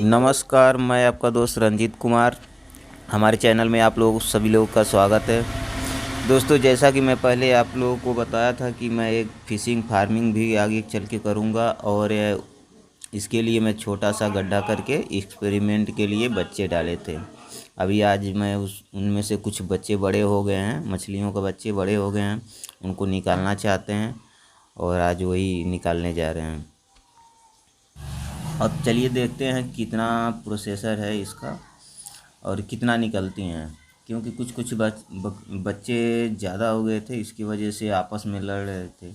नमस्कार, मैं आपका दोस्त रंजीत कुमार। हमारे चैनल में आप लोग सभी लोगों का स्वागत है। दोस्तों, जैसा कि मैं पहले आप लोगों को बताया था कि मैं एक फ़िशिंग फार्मिंग भी आगे चल के करूँगा और इसके लिए मैं छोटा सा गड्ढा करके एक्सपेरिमेंट के लिए बच्चे डाले थे। अभी आज मैं उनमें से कुछ बच्चे बड़े हो गए हैं, मछलियों के बच्चे बड़े हो गए हैं, उनको निकालना चाहते हैं और आज वही निकालने जा रहे हैं। अब चलिए देखते हैं कितना प्रोसेसर है इसका और कितना निकलती हैं, क्योंकि कुछ बच्चे ज़्यादा हो गए थे, इसकी वजह से आपस में लड़ रहे थे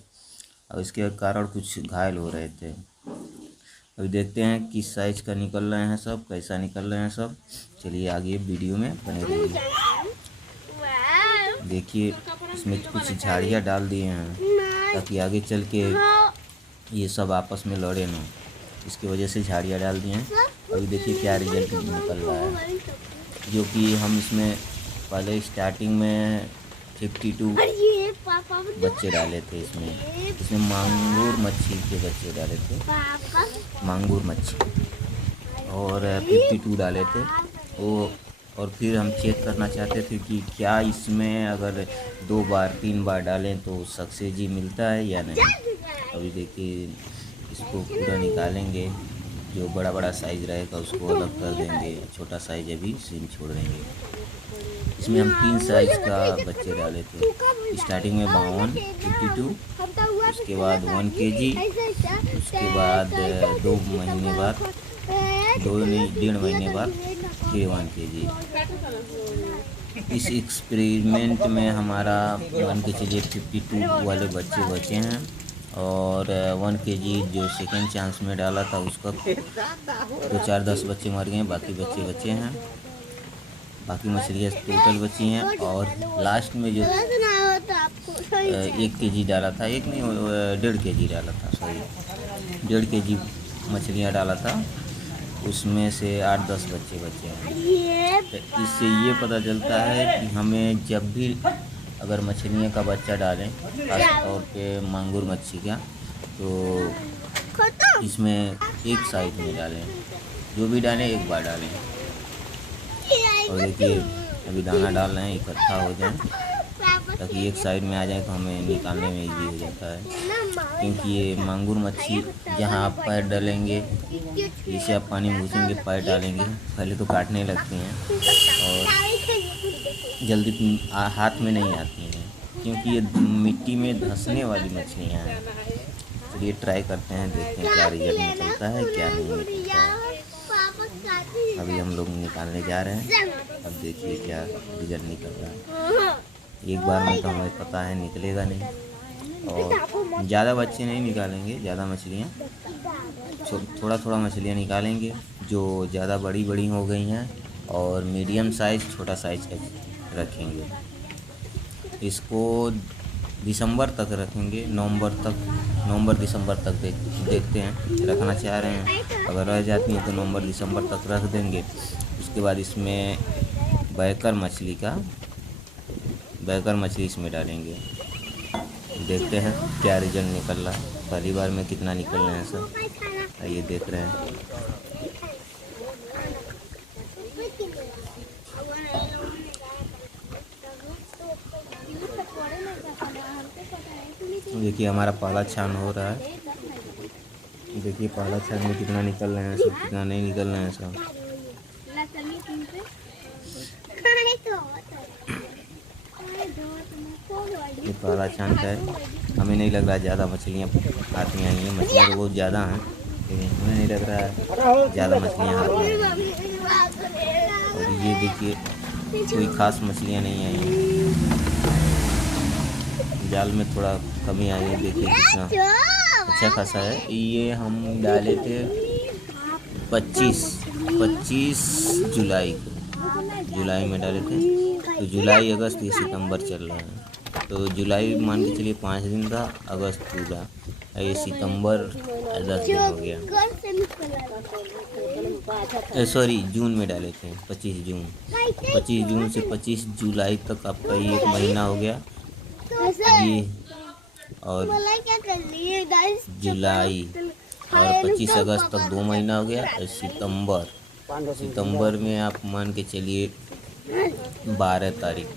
और इसके कारण कुछ घायल हो रहे थे। अभी देखते हैं किस साइज़ का निकल रहे हैं सब, कैसा निकल रहे हैं सब। चलिए आगे वीडियो में बने रहिए। देखिए, इसमें कुछ झाड़ियाँ डाल दिए हैं ताकि आगे चल के ये सब आपस में लड़े ना, इसकी वजह से झाड़ियाँ डाल दी हैं। अभी देखिए क्या रिजल्ट निकल रहा है, जो कि हम इसमें पहले स्टार्टिंग में 52 बच्चे डाले थे। इसमें मांगूर मच्छी के बच्चे डाले थे, मांगूर मच्छी, और 52 डाले थे वो। और फिर हम चेक करना चाहते थे कि क्या इसमें अगर 2 बार 3 बार डालें तो सक्सेस जी मिलता है या नहीं। अभी देखिए इसको पूरा निकालेंगे, जो बड़ा बड़ा साइज़ रहेगा उसको अलग कर देंगे, छोटा साइज़ अभी सीन छोड़ देंगे। इसमें हम 3 साइज़ का बच्चे डाले थे, स्टार्टिंग में 52, 52, उसके बाद 1 kg, उसके बाद 2 महीने बाद, 1.5 महीने बाद फिर 1 kg। इस एक्सपेरिमेंट में हमारा मान के चलिए 52 वाले बच्चे बचे हैं और 1 kg जो सेकेंड चांस में डाला था उसका 2 4 10 बच्चे मर गए, बाकी बच्चे बचे हैं, बाकी मछलियाँ टोटल बची हैं। और लास्ट में जो 1 kg डाला था, 1.5 kg डाला था, सॉरी 1.5 kg मछलियाँ डाला था, उसमें से 8-10 बच्चे बचे हैं। तो इससे ये पता चलता है कि हमें जब भी अगर मछलियों का बच्चा डालें, खासतौर पे मांगूर मच्छी का, तो इसमें एक साइड में डालें, जो भी डालें एक बार डालें। और देखिए अभी दाना डाल रहे हैं, इकट्ठा हो जाए ताकि एक साइड में आ जाए तो हमें निकालने में इजी हो जाता है। क्योंकि ये मांगूर मच्छी जहाँ आप पैर डालेंगे, जैसे आप पानी में घुसेंगे पैर डालेंगे, पहले तो काटने लगती हैं और जल्दी हाथ में नहीं आती हैं, क्योंकि ये मिट्टी में धंसने वाली मछलियाँ हैं। चलिए ट्राई करते हैं, देखते हैं क्या रिजल्ट निकलता है क्या नहीं निकलता है। अभी हम लोग निकालने जा रहे हैं, अब देखिए क्या रिजल्ट निकल रहा है। एक बार में तो हमें पता है निकलेगा नहीं, और ज़्यादा बच्चे नहीं निकालेंगे, ज़्यादा मछलियाँ, थोड़ा थोड़ा मछलियाँ निकालेंगे जो ज़्यादा बड़ी बड़ी हो गई हैं, और मीडियम साइज़ छोटा साइज़ का रखेंगे। इसको दिसंबर तक रखेंगे, नवंबर दिसंबर तक देखते हैं, रखना चाह रहे हैं। अगर रह जाती हैं तो नवंबर दिसंबर तक रख देंगे। उसके बाद इसमें बैकर मछली इसमें डालेंगे, देखते हैं क्या रिजल्ट निकल रहा है, पहली बार में कितना निकल रहे हैं सब। ये देख रहे हैं, देखिए हमारा पहला छान हो रहा है। देखिए पहला छान में कितना निकल रहे हैं सब, कितना नहीं निकल रहे हैं सब। ये पहला छान का है। हमें नहीं लग रहा ज़्यादा मछलियाँ हाथ में आई हैं, मछलियाँ तो बहुत ज़्यादा हैं, लेकिन हमें नहीं लग रहा है ज़्यादा मछलियाँ हाथ में आई हैं। और ये देखिए कोई ख़ास मछलियाँ नहीं आई हैं, जाल में थोड़ा कमी आई है। देखिए कितना अच्छा खासा है। ये हम डाले थे 25 जुलाई में डाले थे, तो जुलाई अगस्त ये सितंबर चल रहा है, तो जुलाई मान के चलिए 5 दिन था, अगस्त पूरा, ये सितंबर 10 दिन हो गया। सॉरी जून में डाले थे, 25 जून से 25 जुलाई तक आपका ये 1 महीना हो गया। ये और जुलाई और 25 अगस्त तक 2 महीना हो गया। और सितंबर में आप मान के चलिए 12 तारीख,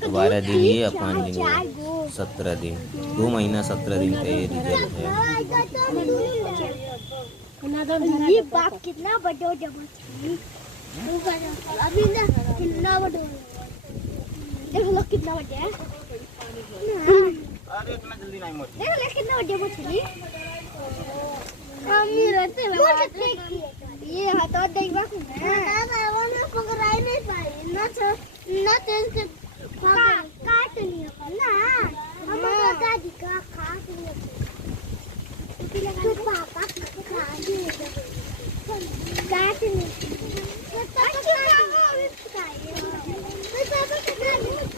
तो 12 दिन ये और 5 दिन वो, 17 दिन, 2 महीना 17 दिन का ये रिजल्ट है। ये बाप कितना बड़ा अभी ना कितना बड़ा देख लो कितना बड़ा है। अरे इतना जल्दी नहीं मोटी। देख ले कितना बड़ा मछली हम रहते हैं। ये हाथ देख बाक ना वो पकड़ाई नहीं पाई ना तेज के काट लिया ना हम दादी का खा के तो पापा खा दिए काट नहीं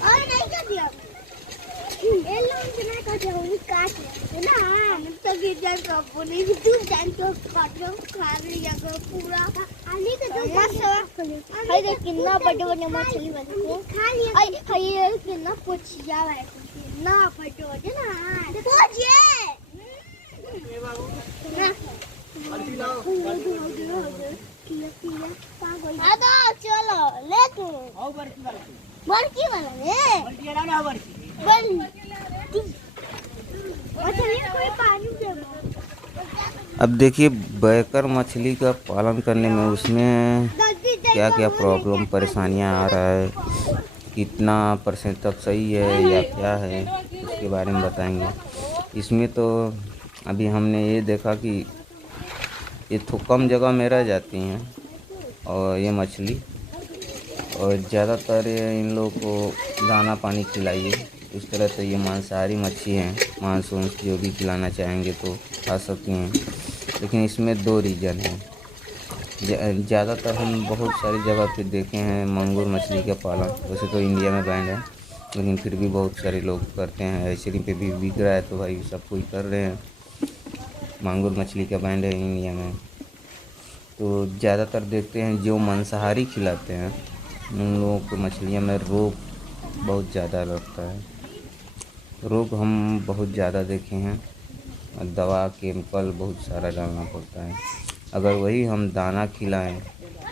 और नहीं कर दिया ये लोग कितना काट है ना तो गिर जाए तो नहीं तू जान तो काट लो खा लिया करो पूरा आने का तो मस्त हाय देख कितना बड़े मछली बन को खा लिया हाय कितना पोछिया है ना फटो है ना पोछिए चलो ले तू बड़की वाला ले कोई पानी दे। अब देखिए बैकर मछली का पालन करने में उसमें क्या क्या प्रॉब्लम परेशानियां आ रहा है, कितना % तक सही है या क्या है, उसके बारे में बताएंगे। इसमें तो अभी हमने ये देखा कि ये तो कम जगह में रह जाती हैं और ये मछली, और ज़्यादातर इन लोगों को दाना पानी खिलाइए। इस तरह तो ये मांसाहारी मच्छी हैं, मांस जो भी खिलाना चाहेंगे तो खा सकती हैं। लेकिन इसमें 2 रीज़न हैं। ज़्यादातर हम बहुत सारी जगह पे देखे हैं मंगूर मछली का पालन। वैसे तो इंडिया में बैंड है, लेकिन फिर भी बहुत सारे लोग करते हैं। ऐसे पे भी बिक रहा है तो भाई सब कोई कर रहे हैं। मंगूर मछली का बैंड है इंडिया में। तो ज़्यादातर देखते हैं जो मांसाहारी खिलाते हैं उन लोगों को मछलियों में रोग बहुत ज़्यादा लगता है। रोग हम बहुत ज़्यादा देखे हैं, दवा केमिकल बहुत सारा डालना पड़ता है। अगर वही हम दाना खिलाएं,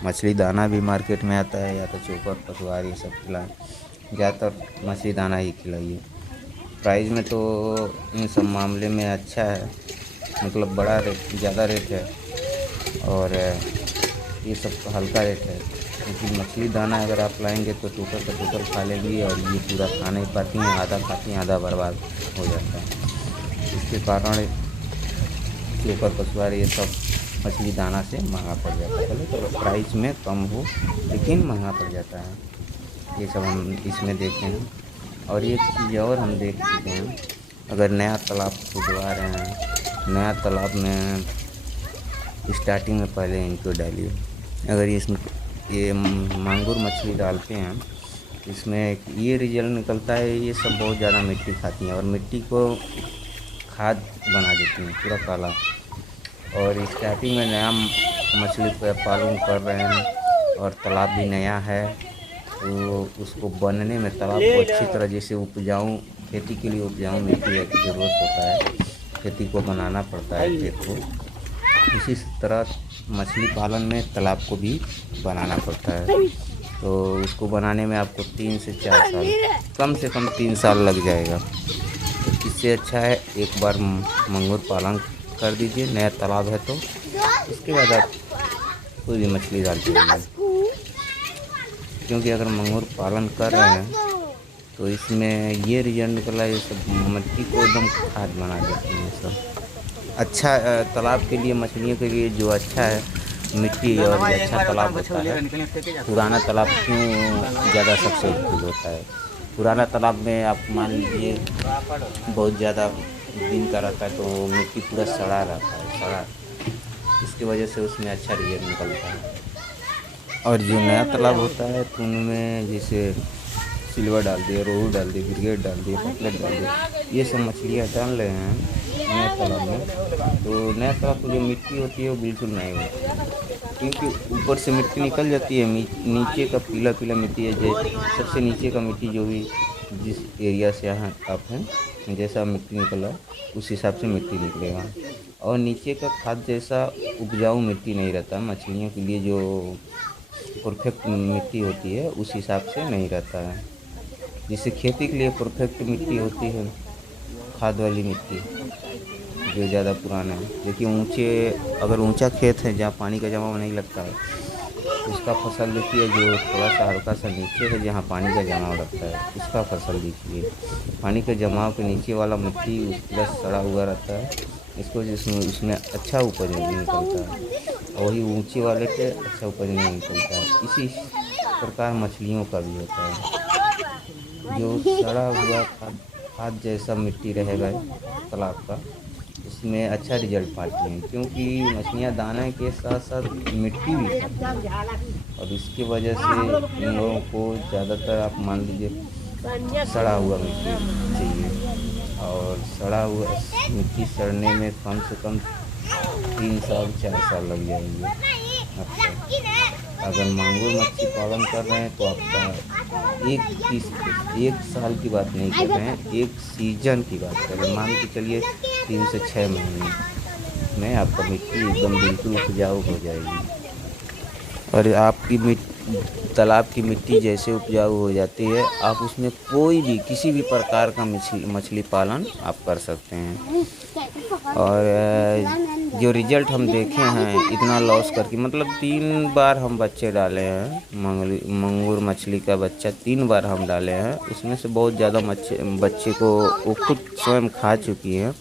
मछली दाना भी मार्केट में आता है, या तो चोकर पतवार ये सब खिलाएं, ज़्यादातर मछली दाना ही खिलाइए। प्राइस में तो इन सब मामले में अच्छा है, मतलब बड़ा रेट ज़्यादा रेट है, और ये सब हल्का रेट है। लेकिन मछली दाना अगर आप लाएंगे तो टोकर का टोकर खा लेंगी, और ये पूरा खा नहीं पाती हैं, आधा खाती हैं आधा बर्बाद हो जाता है। इसके कारण चोकर पशुआर ये सब मछली दाना से महंगा पड़ जाता है। तो प्राइस में कम हो लेकिन महंगा पड़ जाता है। ये सब हम इसमें देखे हैं। और एक चीज़ और हम देख चुके हैं, अगर नया तालाब खुदवा रहे हैं, नया तालाब में स्टार्टिंग में पहले इनको डालिए। अगर इसमें ये मांगुर मछली डालते हैं, इसमें ये रिजल्ट निकलता है, ये सब बहुत ज़्यादा मिट्टी खाती हैं और मिट्टी को खाद बना देती हैं पूरा काला। और स्टार्टिंग में नया मछली का पालन कर रहे हैं और तालाब भी नया है, तो उसको बनने में तालाब को अच्छी तरह जैसे उपजाऊ खेती के लिए उपजाऊ मिट्टी की ज़रूरत होता है, खेती को बनाना पड़ता है खेत को। इसी तरह मछली पालन में तालाब को भी बनाना पड़ता है। तो इसको बनाने में आपको 3 से 4 साल, कम से कम 3 साल लग जाएगा। तो इससे अच्छा है एक बार मंगूर पालन कर दीजिए, नया तालाब है तो उसके बाद आप कोई भी मछली डाल दीजिए। क्योंकि अगर मंगूर पालन कर रहे हैं तो इसमें ये रिजल्ट निकला, ये सब मिट्टी को एकदम खाद बना देती हैं। सब अच्छा तालाब के लिए, मछलियों के लिए जो अच्छा है मिट्टी और अच्छा तालाब होता है। पुराना तालाब क्यों ज़्यादा सक्सेसफुल होता है? पुराना तालाब में आप मान लीजिए बहुत ज़्यादा दिन का रहता है तो मिट्टी पूरा सड़ा रहता है, सड़ा, इसकी वजह से उसमें अच्छा रिजल्ट निकलता है। और जो नया तालाब होता है तो उनमें जैसे सिल्वर डाल दिए, रोहू डाल दिए, ब्रिगेड डाल दिए, पॉपलेट डाल दिए, ये सब मछलियाँ डाल रहे हैं नया तालाब में। तो नया तालाब की जो मिट्टी होती है वो बिल्कुल नहीं होती, क्योंकि ऊपर से मिट्टी निकल जाती है, नीचे का पीला पीला मिट्टी है। जो सबसे नीचे का मिट्टी जो भी जिस एरिया से यहाँ आप हैं जैसा मिट्टी निकला उस हिसाब से मिट्टी निकलेगा। और नीचे का खाद जैसा उपजाऊ मिट्टी नहीं रहता, मछलियों के लिए जो परफेक्ट मिट्टी होती है उस हिसाब से नहीं रहता है। जिससे खेती के लिए परफेक्ट मिट्टी होती है खाद वाली मिट्टी, जो ज़्यादा पुराना है। देखिए अगर ऊंचा खेत है जहाँ पानी का जमाव नहीं लगता है, उसका फसल देखिए जो थोड़ा सा हल्का सा नीचे है जहाँ पानी का जमाव लगता है, उसका फसल देखिए पानी के जमाव के नीचे वाला मिट्टी प्लस सड़ा हुआ रहता है, इसको जिसमें उसमें अच्छा उपज नहीं निकलता है, और वही ऊंचे वाले पे अच्छा उपज नहीं निकलता है। इसी प्रकार मछलियों का भी होता है। जो सड़ा हुआ खाद जैसा मिट्टी रहेगा तालाब का, उसमें अच्छा रिजल्ट पाती हैं, क्योंकि मछलियाँ दाना के साथ साथ मिट्टी भी खाती हैं। और इसकी वजह से इन लोगों को ज़्यादातर आप मान लीजिए सड़ा हुआ मिट्टी चाहिए, और सड़ा हुआ मिट्टी सड़ने में कम से कम 3 साल 4 साल लग जाएंगे आपका। अगर मांगुर मच्छी पालन कर रहे हैं तो आपका एक साल की बात नहीं कर रहे हैं, एक सीजन की बात कर रहे हैं। मान के चलिए 3 से 6 महीने में आपका मिट्टी एकदम बिल्कुल उपजाऊ हो जाएगी। और आपकी तालाब की मिट्टी जैसे उपजाऊ हो जाती है, आप उसमें कोई भी किसी भी प्रकार का मछली पालन आप कर सकते हैं। और जो रिजल्ट हम देखे हैं इतना लॉस करके, मतलब 3 बार हम बच्चे डाले हैं, मंगूर मछली का बच्चा 3 बार हम डाले हैं। उसमें से बहुत ज़्यादा बच्चे को वो खुद स्वयं खा चुकी हैं।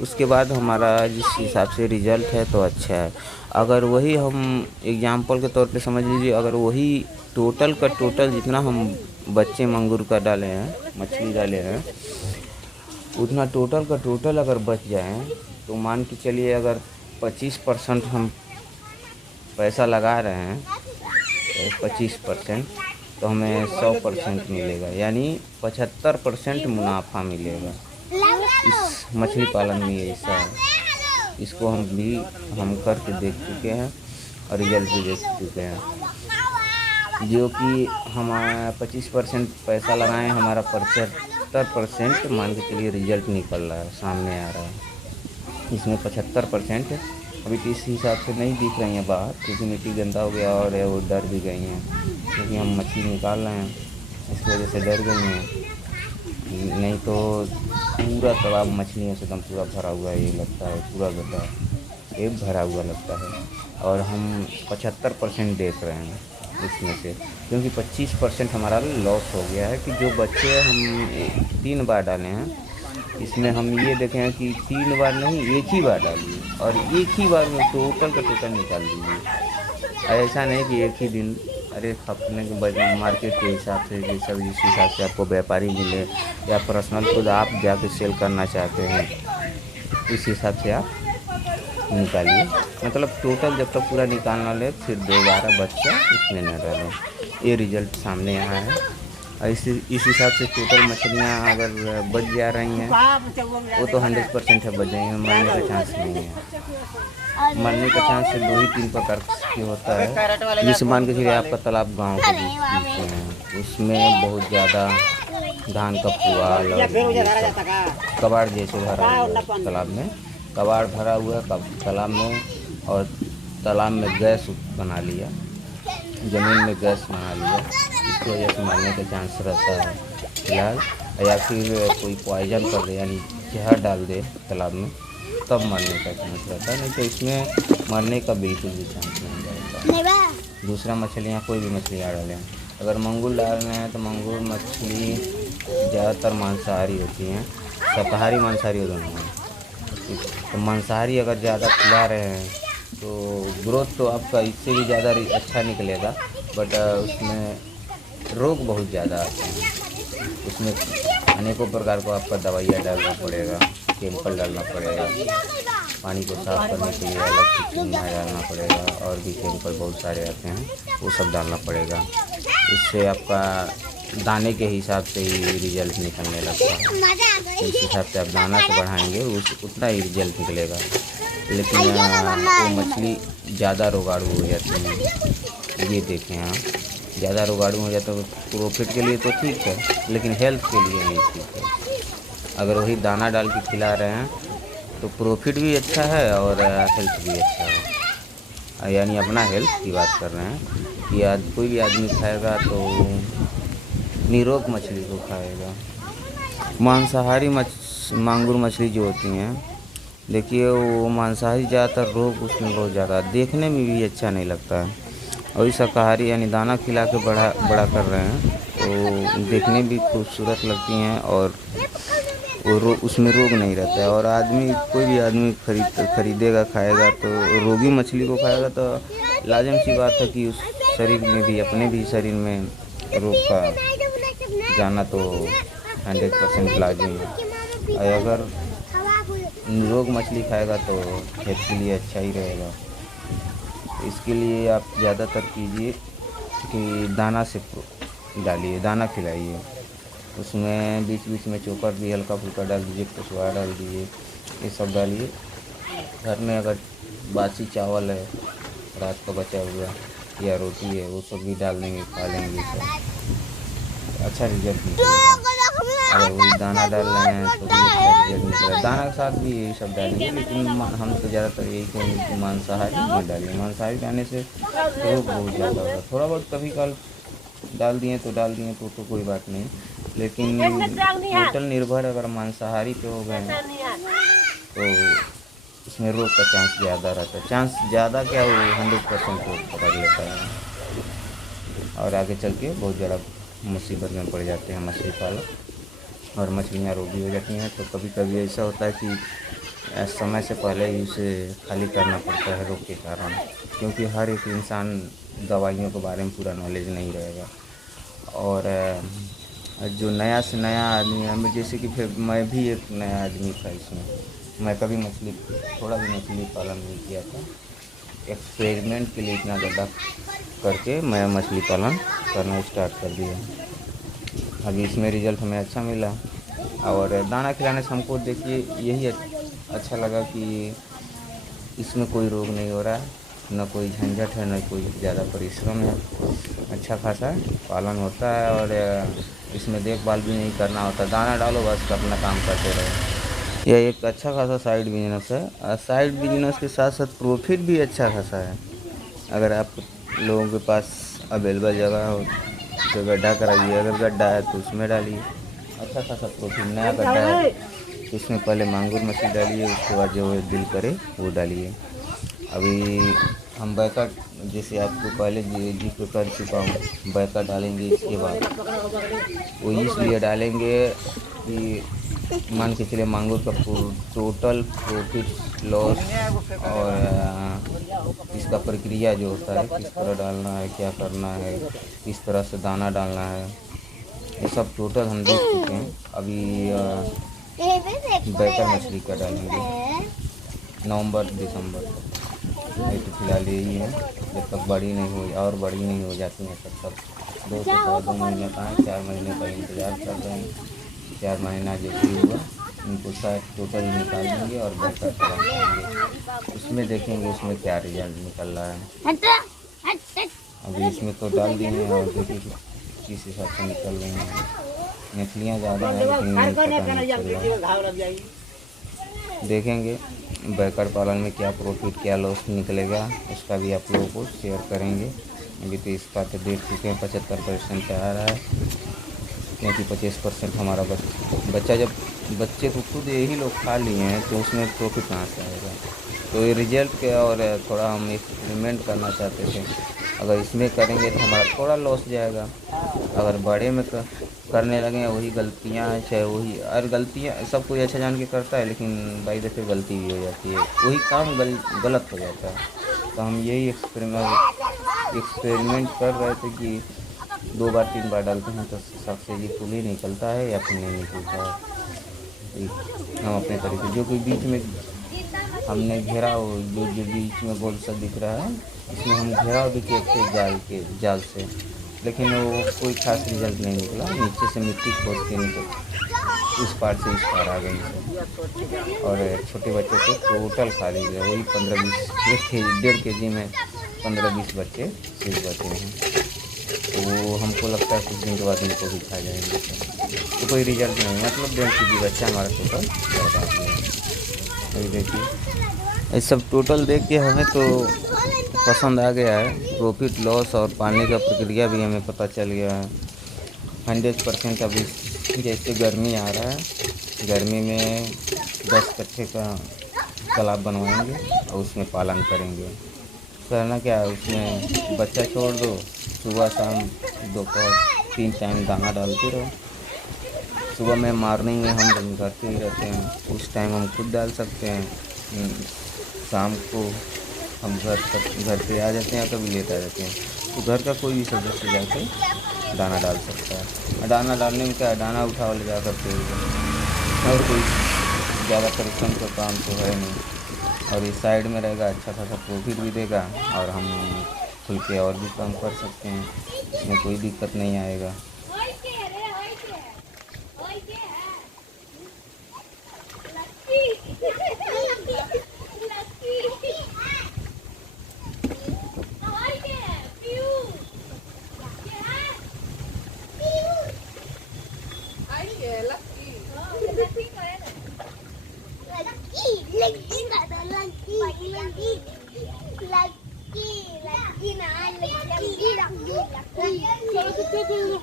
उसके बाद हमारा जिस हिसाब से रिजल्ट है तो अच्छा है। अगर वही हम एग्जाम्पल के तौर पे समझ लीजिए, अगर वही टोटल का टोटल जितना हम बच्चे मंगूर का डाले हैं, मछली डाले हैं, उतना टोटल का टोटल अगर बच जाए तो मान के चलिए अगर 25% हम पैसा लगा रहे हैं, 25% तो हमें 100% मिलेगा, यानी 75% मुनाफा मिलेगा। इस मछली पालन में ऐसा है। इसको हम करके देख चुके हैं और रिजल्ट भी देख चुके हैं। जो कि हम 25% पैसा लगाएं, हमारा 75% मान के चलिए रिजल्ट निकल रहा है, सामने आ रहा है। इसमें 75% अभी इस हिसाब से नहीं दिख रही हैं बाहर, क्योंकि मिट्टी गंदा हो गया और वो डर भी गई हैं, क्योंकि हम मछली निकाल रहे हैं, इस वजह से डर गई हैं। नहीं तो पूरा तालाब मछलियों से एकदम पूरा भरा हुआ है, ये लगता है पूरा गड्ढा एक भरा हुआ लगता है। और हम 75% देख रहे हैं इसमें से, क्योंकि 25% हमारा लॉस हो गया है। कि जो बच्चे हम 3 बार डाले हैं, इसमें हम ये देखें हैं कि 3 बार नहीं, एक ही बार डालिए और एक ही बार में टोटल का टोटल निकाल दीजिए। ऐसा नहीं कि एक ही दिन, अरे अपने के मार्केट के हिसाब से जैसा जिस हिसाब से आपको व्यापारी मिले या पर्सनल खुद आप जाके सेल करना चाहते हैं, इस हिसाब से आप निकालिए। मतलब टोटल जब तक पूरा निकाल ना ले फिर दोबारा बच्चा इसमें न डालें। ये रिजल्ट सामने आया है। और इस हिसाब से टोटल मछलियाँ अगर बच जा रही हैं वो तो 100% है बच जाएंगी, मरने का चांस नहीं है। मरने का चांस 2 ही 3 प्रकार की होता है। जिस मान के चलिए आपका तालाब गांव के बीच में है, उसमें बहुत ज़्यादा धान का पुआल और कबाड़ जैसे भरा हुआ है तालाब में, कबाड़ भरा हुआ है तालाब में, और तालाब में गैस बना लिया, ज़मीन में गैस बना लिया, इसकी वजह से मरने का चांस रहता है फिलहाल। या फिर कोई पॉइजन कर दे यानी जहर डाल दे तालाब में, तब मरने का चांस रहता है, नहीं तो इसमें मरने का बिल्कुल भी चांस नहीं रहता। दूसरा मछलियाँ कोई भी मछलियाँ डालें, अगर मंगूर डाल रहे हैं तो मंगूर मछली ज़्यादातर मांसाहारी होती हैं, शाकाहारी मांसाहारी दोनों हैं। तो मांसाहारी अगर ज़्यादा खिला रहे हैं तो ग्रोथ तो आपका इससे भी ज़्यादा अच्छा निकलेगा, बट उसमें रोग बहुत ज़्यादा आते हैं। उसमें अनेकों प्रकार को आपका दवाइयाँ डालना पड़ेगा, केमिकल डालना पड़ेगा, पानी को साफ़ करने के लिए अलग से चूना डालना पड़ेगा, और भी केमिकल बहुत सारे आते हैं, वो सब डालना पड़ेगा। इससे आपका दाने के हिसाब से ही रिजल्ट निकलने लगता है। इस हिसाब से आप दाना से बढ़ाएंगे उतना ही रिजल्ट निकलेगा। लेकिन वो मछली ज़्यादा रोगाड़ू हो जाती है, ये देखें आप, ज़्यादा रोगाड़ू हो जाता है। प्रॉफिट के लिए तो ठीक है, लेकिन हेल्थ के लिए नहीं ठीक है। अगर वही दाना डाल के खिला रहे हैं तो प्रॉफिट भी अच्छा है और हेल्थ भी अच्छा है। यानी अपना हेल्थ की बात कर रहे हैं कि आज कोई भी आदमी खाएगा तो निरोग मछली को खाएगा। मांसाहारी मांगुर मछली जो होती हैं, देखिए वो मांसाहारी ज़्यादातर रोग उसमें बहुत ज़्यादा, देखने में भी अच्छा नहीं लगता है। और ये शाकाहारी यानी दाना खिला के बड़ा कर रहे हैं तो देखने भी खूबसूरत लगती हैं और वो उसमें रोग नहीं रहता है। और आदमी कोई भी आदमी खरीदेगा खाएगा तो रोगी मछली को खाएगा तो लाजम सी बात है कि उस शरीर में भी, अपने भी शरीर में रोग का जाना तो 100% लाजिम है। और अगर रोग मछली खाएगा तो हेल्थ के लिए अच्छा ही रहेगा। इसके लिए आप ज़्यादातर कीजिए कि दाना से डालिए, दाना खिलाइए, उसमें बीच बीच में चोकर भी हल्का फुल्का डाल दीजिए, कुछवा डाल दीजिए, ये सब डालिए। घर में अगर बासी चावल है रात का बचा हुआ या रोटी है वो सब भी डाल देंगे, खा लेंगे तो अच्छा रिजल्ट निकलेगा। अगर वही दाना डाल रहे हैं तो भी अच्छा रिजल्ट निकलेगा। दाना के साथ भी यही सब डालेंगे, लेकिन हम तो ज़्यादातर यही कहेंगे कि मांसाहारी में डालिए। मांसाहारी डालने से रोग बहुत ज़्यादा होगा। थोड़ा बहुत कभी काल डाल दिए तो कोई बात नहीं, लेकिन टोटल निर्भर अगर मांसाहारी पे हो गए तो उसमें रोग का चांस ज़्यादा रहता है। चांस ज़्यादा क्या, वो 100% रोग पकड़ लेता है और आगे चल के बहुत ज़्यादा मुसीबत में पड़ जाते हैं मछली पालक और मछलियाँ रोगी हो जाती हैं। तो कभी कभी ऐसा होता है कि समय से पहले ही उसे खाली करना पड़ता है रोग के कारण, क्योंकि हर एक इंसान दवाइयों के बारे में पूरा नॉलेज नहीं रहेगा। और जो नया से नया आदमी है, जैसे कि फिर मैं भी एक नया आदमी था इसमें, मैं कभी थोड़ा भी मछली पालन नहीं किया था। एक्सपेरिमेंट के लिए इतना ज़्यादा करके मैं मछली पालन करना स्टार्ट कर दिया। अभी इसमें रिज़ल्ट हमें अच्छा मिला और दाना खिलाने से हमको देखिए यही अच्छा लगा कि इसमें कोई रोग नहीं हो रहा है, न कोई झंझट है, न कोई ज़्यादा परिश्रम है। अच्छा खासा पालन होता है और इसमें देखभाल भी नहीं करना होता, दाना डालो बस अपना काम करते रहो। यह एक अच्छा खासा साइड बिजनेस है। साइड बिजनेस के साथ साथ प्रॉफिट भी अच्छा खासा है। अगर आप लोगों के पास अवेलेबल जगह हो तो गड्ढा कराइए, अगर गड्ढा है तो उसमें डालिए, अच्छा खासा प्रॉफिट। नया गड्ढा है तो उसमें पहले मांगुर मछली डालिए, उसके बाद जो दिल करे वो डालिए। अभी हम बैकट, जैसे आपको पहले जिक्र कर चुका हूँ, बैकट डालेंगे। इसके बाद वो इसलिए डालेंगे कि मान के चलिए मांगुर का टोटल प्रॉफिट लॉस और इसका प्रक्रिया जो होता है, किस तरह डालना है, क्या करना है, किस तरह से दाना डालना है, ये सब टोटल हम देख चुके हैं। अभी बैकर मछली का डालेंगे नवंबर दिसंबर ये तो फिलहाल यही है। जब तक बड़ी नहीं हो और बड़ी नहीं हो जाती हैं तब तक 2 से 2 महीने का है, 4 महीने का इंतज़ार कर रहे हैं। 4 महीना जो भी हुआ उनको शायद टोटल निकाल देंगे और बैकर करा देंगे, उसमें देखेंगे उसमें क्या रिजल्ट निकल रहा है। अभी इसमें तो डाल दिए हैं और देखिए किस हिसाब से निकल रही हैं। मछलियाँ ज़्यादा हैं लेकिन पता नहीं चल रहा। देखेंगे बैकर पालन में क्या प्रॉफिट क्या लॉस निकलेगा, उसका भी आप लोगों को शेयर करेंगे। अभी तो इसका तो देख चुके हैं 75% पे आ रहा है, क्योंकि 25% हमारा बच्चा जब बच्चे को खुद यही लोग खा लिए हैं तो उसमें प्रॉफिट कहाँ से आएगा। तो ये रिजल्ट के और थोड़ा हम एक्सपेरिमेंट करना चाहते थे। अगर इसमें करेंगे तो हमारा थोड़ा लॉस जाएगा। अगर बड़े में करने लगे वही गलतियाँ हैं, चाहे वही और गलतियाँ सब कोई अच्छा जान के करता है, लेकिन बाई दफ़े गलती भी हो जाती है, वही काम गलत हो जाता है। तो हम यही एक्सपेरिमेंट कर रहे थे कि 2 बार 3 बार डालते हैं तो सक्सेसफुली फुल ही निकलता है या फिर नहीं निकलता है। हम अपने तरीके जो कोई बीच में हमने घेराव जो बीच में गोल सा दिख रहा है, इसमें हम घेराव भी किए थे जाल से, लेकिन वो कोई खास रिजल्ट नहीं निकला। नीचे से मिट्टी खोद के निकल इस पार से इस पार आ गई है और छोटे बच्चे को टोटल खा ली है। वही 15-20 1.5 kg में 15-20 बच्चे सिर्फ बचे हैं। तो वो हमको लगता है कुछ दिन के बाद इनको भी खा जाएंगे तो कोई रिजल्ट नहीं, मतलब 1.5 बच्चा हमारा टोटल बर्बाद हुआ। अभी देखिए ये सब टोटल देख के हमें तो पसंद आ गया है। प्रॉफिट लॉस और पालने का प्रक्रिया भी हमें पता चल गया है 100%। अभी जैसे गर्मी आ रहा है, गर्मी में 10 कट्ठे का तालाब बनवाएंगे और उसमें पालन करेंगे। करना क्या है, उसमें बच्चा छोड़ दो, सुबह शाम दोपहर 3 टाइम दाना डालते रहो। सुबह में मॉर्निंग में हम घर पे ही रहते हैं, उस टाइम हम खुद डाल सकते हैं। शाम को हम घर पे आ जाते हैं, कभी लेट आ जाते हैं, तो घर का कोई भी सदस्य जाकर दाना डाल सकता है। दाना डालने में क्या है, दाना उठाओ ले जा करके, और कोई ज़्यादा परिश्रम का काम तो है नहीं। और ये साइड में रहेगा, अच्छा खासा प्रॉफिट भी देगा और हम खुल के और भी काम कर सकते हैं, इसमें कोई दिक्कत नहीं आएगा।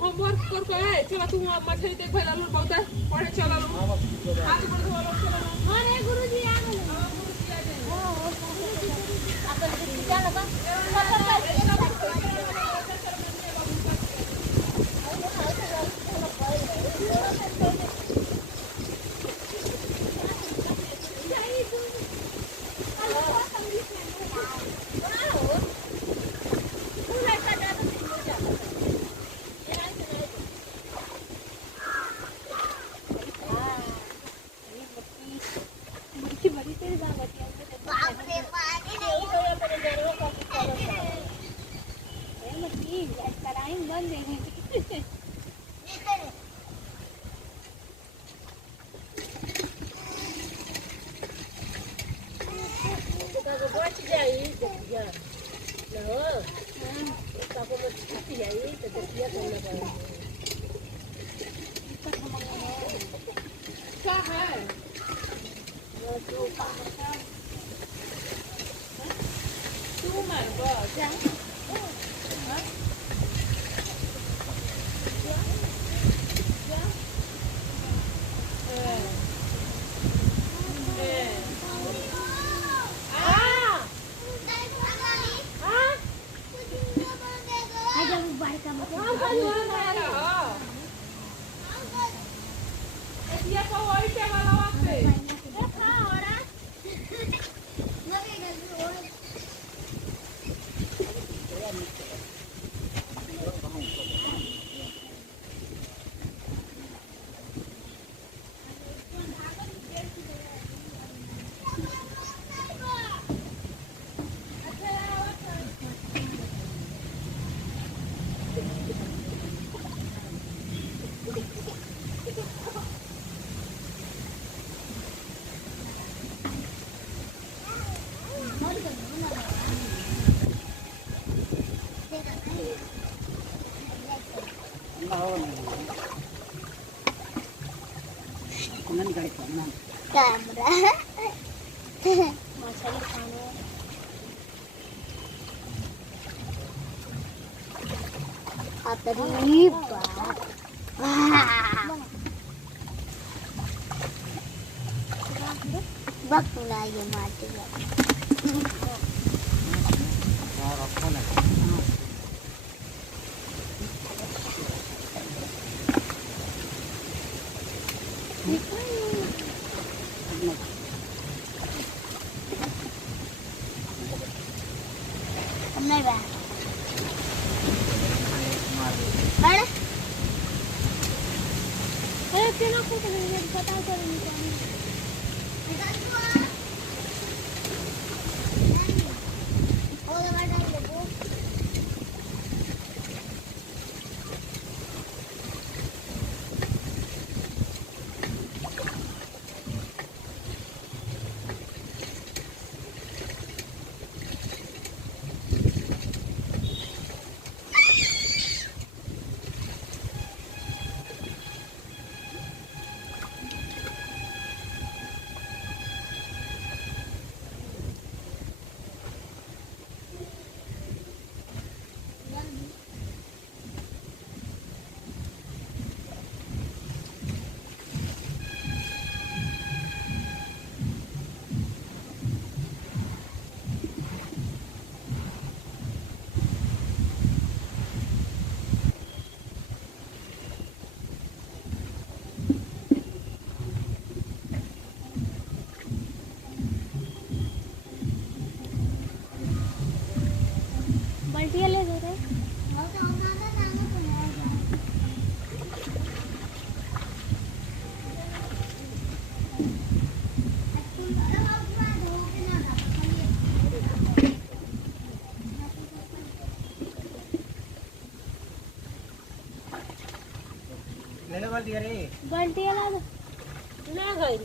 होमवर्क करके है, चला तू मछली देख भाई लालू बहुत है पढ़े चला लो हाथ पर धो लो चला लो। अरे गुरुजी आ गए। अपन चल बा बंद है। क्या है तू मर बस कैमरा मछली खाने अपनी बात वक्त ना ये मारते नहीं बा अरे अरे तेना को पता करेंगे ले लो बाल्टी अरे बाल्टी वाला ना गई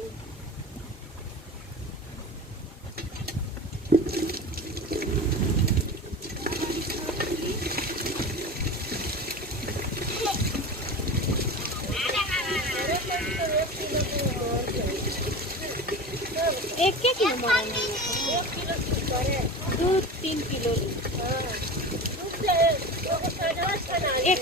एक किलो मारना 2-3 किलो एक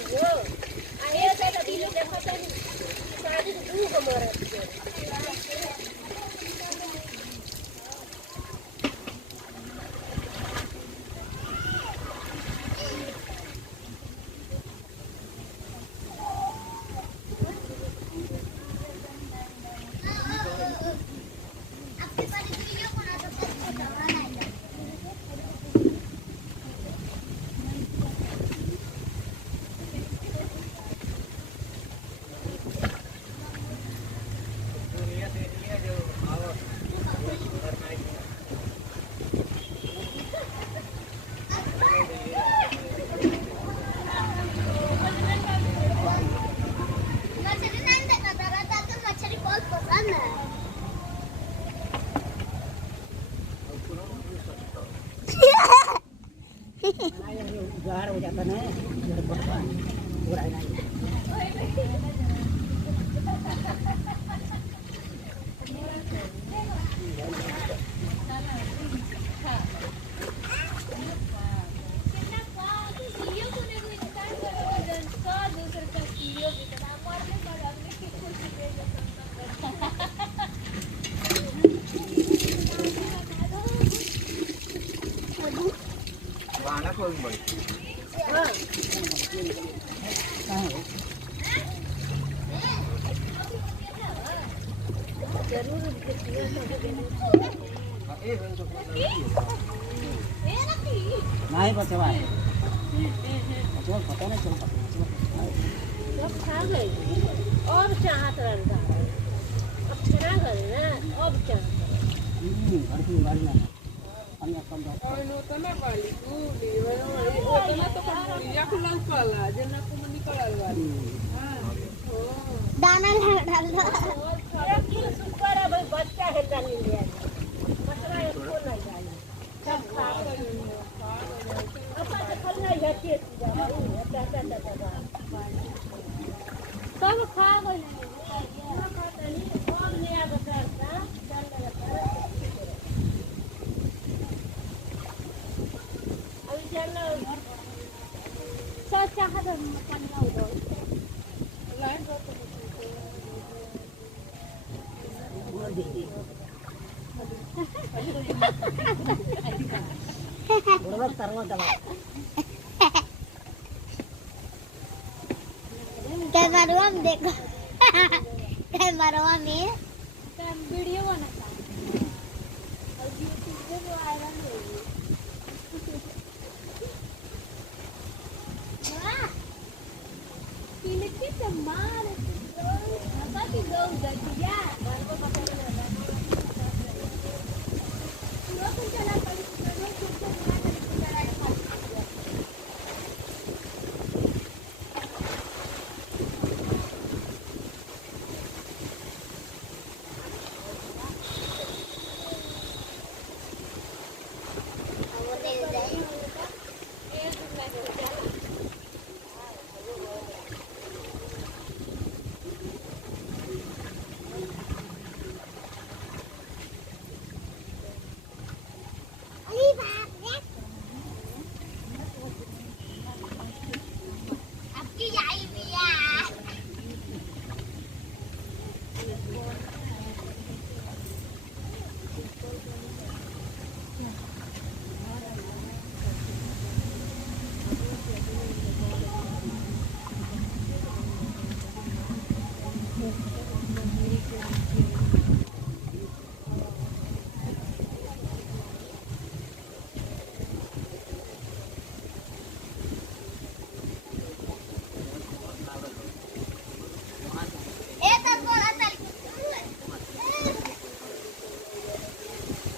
मछली बहुत पसंद है। गाढ़ हो जाता ना पूरा गाना कोई बोल नहीं बचवा चल पता नहीं चल सब खा गई और चाहत रहता अब छना गए ना अब चाहत घर की गाड़ी ना अन्य कम और नो तो ना वाली गुली वो तो ना तो कुली या कुल कला जना को निकल वाली दाना डाल दो। एक किलो सुपर है भाई बच्चा है जानी ले मसला इसको नहीं जानी सब खा गए अपन खा नहीं जाती सब खा गए। और नया बता अभी चलो सब चाहत पानी दो। लाइन बड़ा तरवा दवा कैमरा में देखो कैमरा में वीडियो बनाता और यूट्यूब पे वो वायरल होगी। वाह किलकी से मार बाबा की गौ गटिया बाबा पकड़ ले लोग चला कर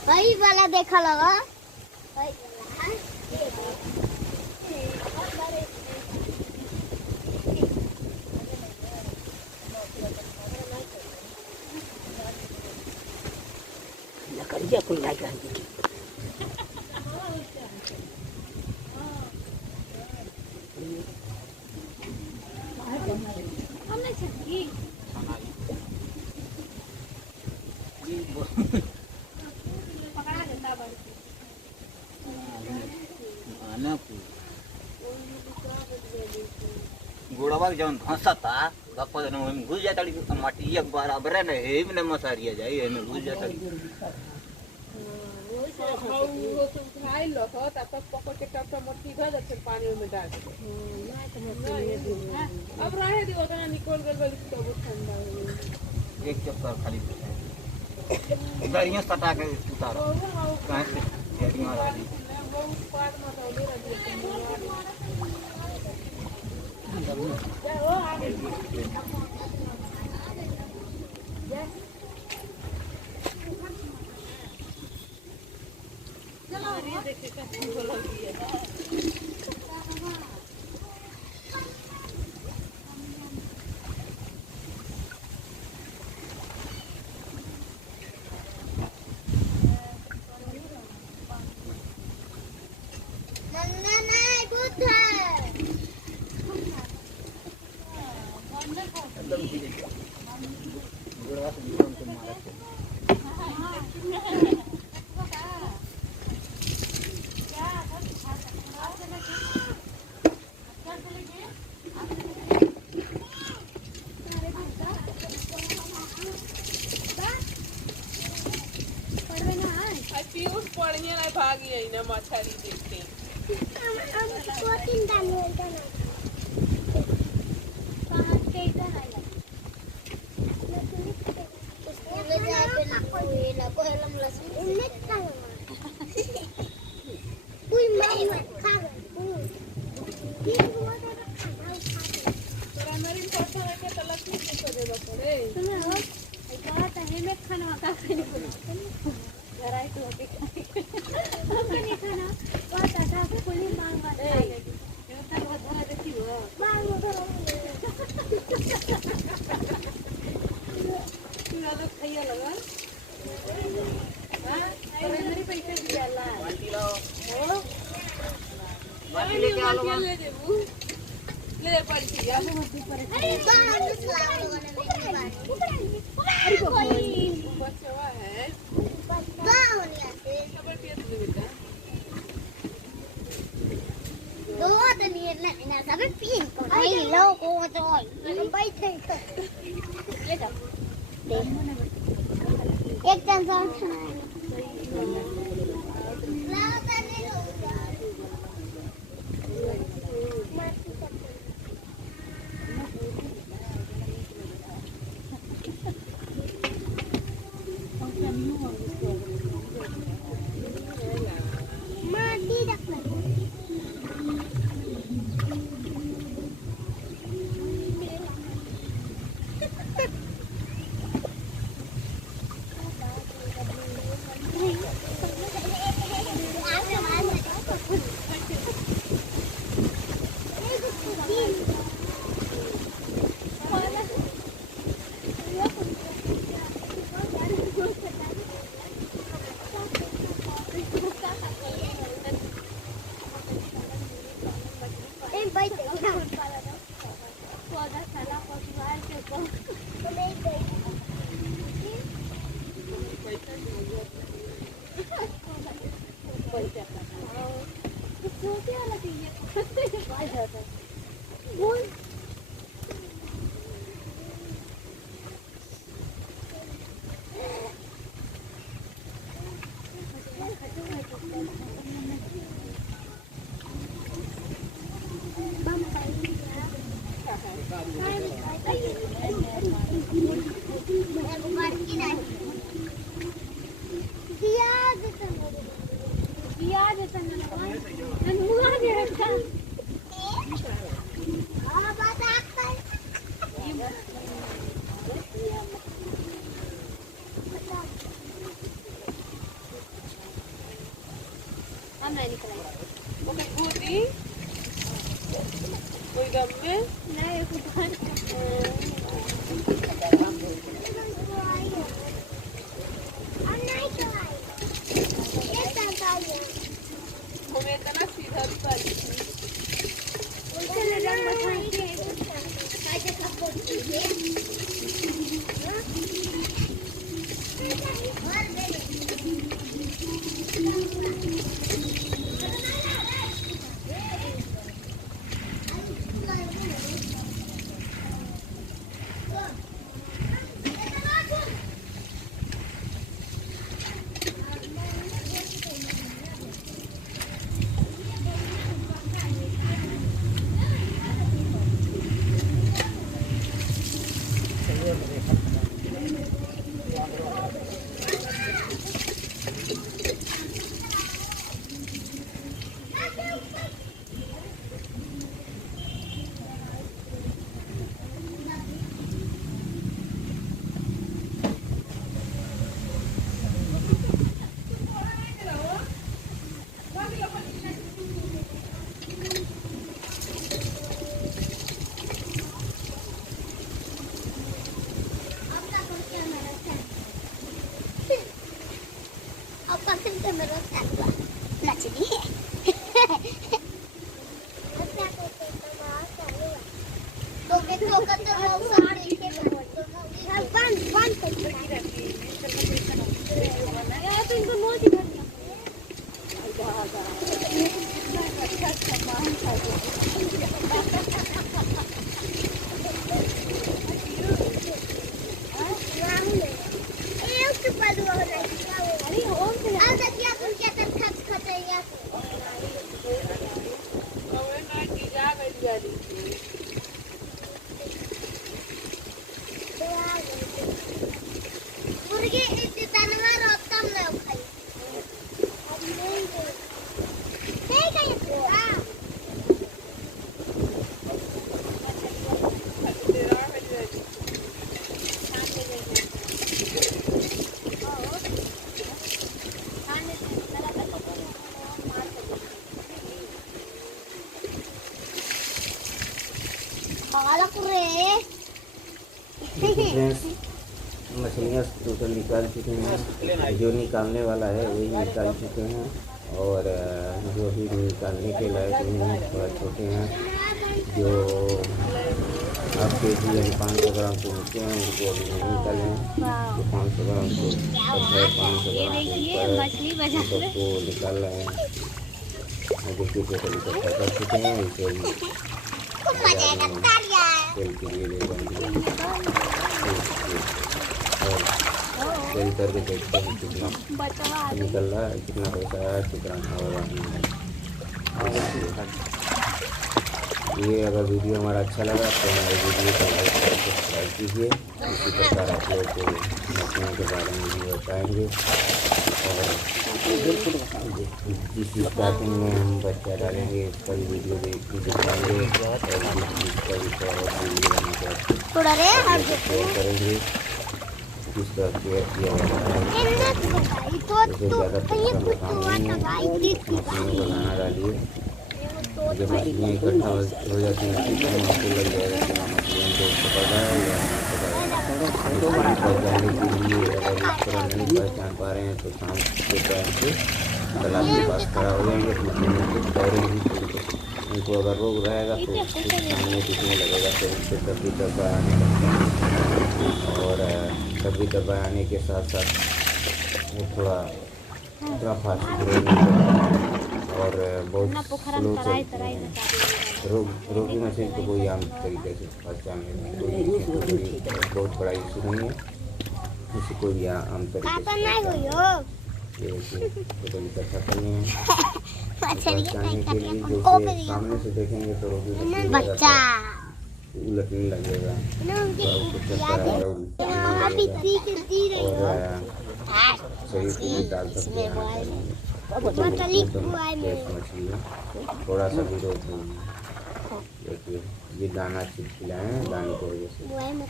वही वाला देखा लगा वही वाला लकड़िया कोई लाई कर दी हमने छकी पकड़ा देता बड़ गोड़वा जौन धंसता गप्पा जन में घुस जाता मटिया बराबर है ना हे में मसारिया जाई हे में घुस जाता वो तो उठाई लो तो तब तक पकड़ के टप टप मोटी भर दे पानी में डाल अब रहे दी ओतना निकल गल बल तो बहुत ठंडा हो एक चक्कर खाली गाड़ियां सटा के उतारो कहां से गाड़ियां आ रही वो पार में तो ले रही नन्ना नहीं बुद्ध है एकदम सीधे गोड़वा से निकल के मारा पीयूष पढ़िए ना भागी है ना मछली देखते हम प्रोटीन डालने का ना कहां के इधर आया ले जाए पे ना कोई हम लसन इन्हें का कोई मैं खा गई ये हुआ था खाना खा तोरा मेरी फोटो रखे तो लक्ष्मी को देबो पड़े सुनो एक बात है मैं खाना का खाने को जरा तो होके हमने खाना बात आता कोई मांग मत खाएगी ये तो बहुत धरा देती हो मांग मत पूरा तो खैया लगा हां अरे मेरी पैसे दिया ला बाल्टी लाओ हो बाल्टी लेके आ लो ले जेबू ले पड़ी या अरे बाहर सलाम लोगों ने अरे कोई बचवा है गाँव नहीं आते खबर पिया दे बेटा दो दिन ये ना सब पीन को नहीं लो को तो बैठे ये तो एक जन लाता नहीं होगा माटी रखना नहीं निकला ओके गुदी कोई गम में नहीं एक बार हमें इतना सीधा भी पाली फ्रेंड्स मछलियाँ टोटल निकाल चुके हैं, जो निकालने वाला है वही निकाल चुके हैं और जो भी निकालने के लायक नहीं हैं थोड़ा छोटे हैं, जो आप के जी 500 ग्राम के नीचे हैं उनको अभी नहीं निकाले हैं, तो 500 ग्राम को 500 ग्राम के ऊपर सबको निकाल रहे हैं। देखिए टोटल इकट्ठा कर चुके हैं, इसे सेल के लिए ले जाएंगे और सेल करके देखते हैं कितना निकल रहा है, कितना पैसा है, कितना होगा। ये अगर वीडियो हमारा अच्छा लगा तो हमारे वीडियो को लाइक और सब्सक्राइब कीजिए। इसी प्रकार आप लोगों को मछलियों के बारे में भी बताएँगे और जिस स्टार्टिंग में हम बच्चा डालेंगे इसका भी वीडियो दिखाएंगे और शेयर करेंगे किस तरह केयर किया जाता है। जैसे ज़्यादा पैसा काम नहीं है, मछलियों को दाना डालिए, जब मछलियाँ इकट्ठा हो जाती हैं तो आपको लग जाएगा कि मछलियों को पकड़ा है या नहीं पकड़ा है। पहचानने के लिए अगर इस तरह नहीं पहचान पा रहे हैं तो शाम के टाइम पे तालाब के पास खड़ा हो जाएंगे तो मछलियों को तैरेंगी, उनको अगर रोग रहेगा तो सामने दिखने लगेगा तो उससे तभी दबा आने लगता है और तभी दबा आने के साथ साथ वो थोड़ा इतना फास्ट ग्रो नहीं करता और बहुत स्लो चलती है। रोगी मछली को कोई आम तरीके से पहचानने में कोई बहुत बड़ा इशू नहीं है, इसे कोई आम तरीके से इकट्ठा करनी है। पहचानने के लिए जैसे सामने से देखेंगे तो रोगी मछली उलटने लगेगा और सही से डाल सकते हैं। मछली थोड़ा सा भी रोक देखिए ये दाना खिलाए हैं, दाने की वजह से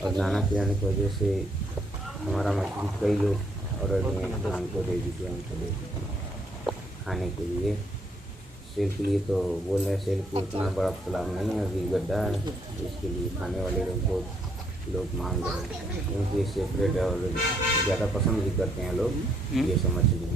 और दाना खिलाने की वजह से हमारा मछली कई लोग और हमको दे दीजिए, हमको दे दीजिए खाने के लिए सेल के लिए तो बोल रहे हैं, सेल को उतना बड़ा तालाब नहीं है, अभी गड्ढा है, इसके लिए खाने वाले लोग बहुत लोग मांग रहे हैं, क्योंकि सेपरेट और ज़्यादा पसंद भी करते हैं लोग ये सब मछली।